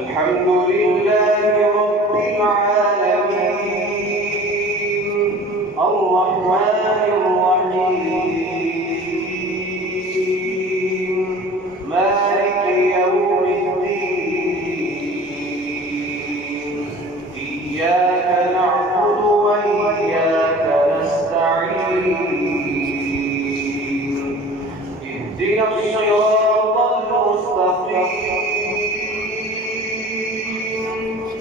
الحمد لله رب العالمين الرحمن الرحيم مالك يوم الدين إياك نعبد وإياك نستعين اهدنا الصراط المستقيم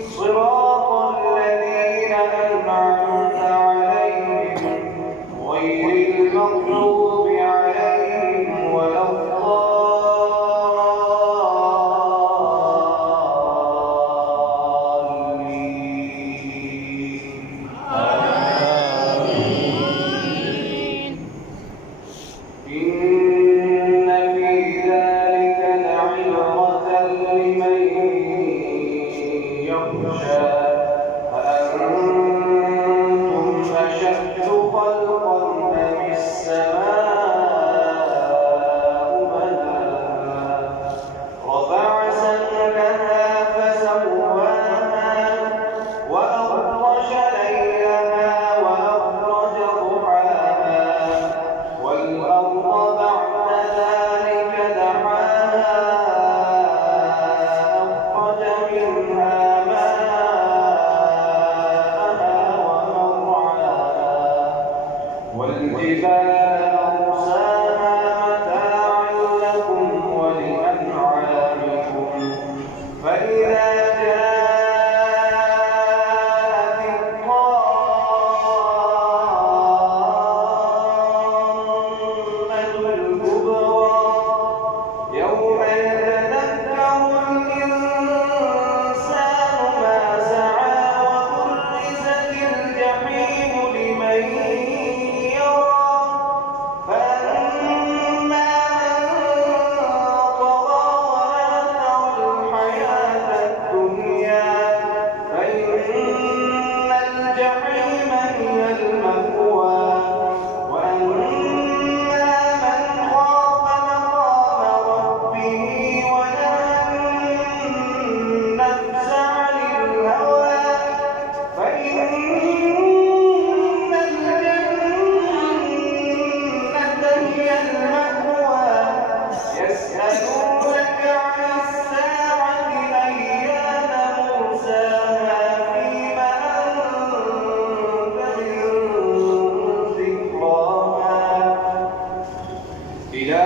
صراط الذين أنعمت عليهم غير المغضوب عليهم ولا الضالين. إن في ذلك لعبرة لمن يخشى أأنتم أشد خلقا أم السماء بناها رفع سمكها فسواها وأغطش ليلها وأخرج ضحاها والأرض بعد ذلك دحاها أخرج منها ماءها ومرعاها والجبال أرساها متاعا لكم ولأنعامكم فإذا جاءت الطامة الكبرى يوم يتذكر الإنسان ما سعى وبرزت الجحيم لمن يرى فأما من طغى وآثر الحياة الدنيا فإن الجحيم هي المأوى وأما من خاف مقام ربه ونهى النفس عن الهوى فإن الجنة هي المأوى يسألونك عن الساعة أيان مرساها فيما أنت من ذكراها إلى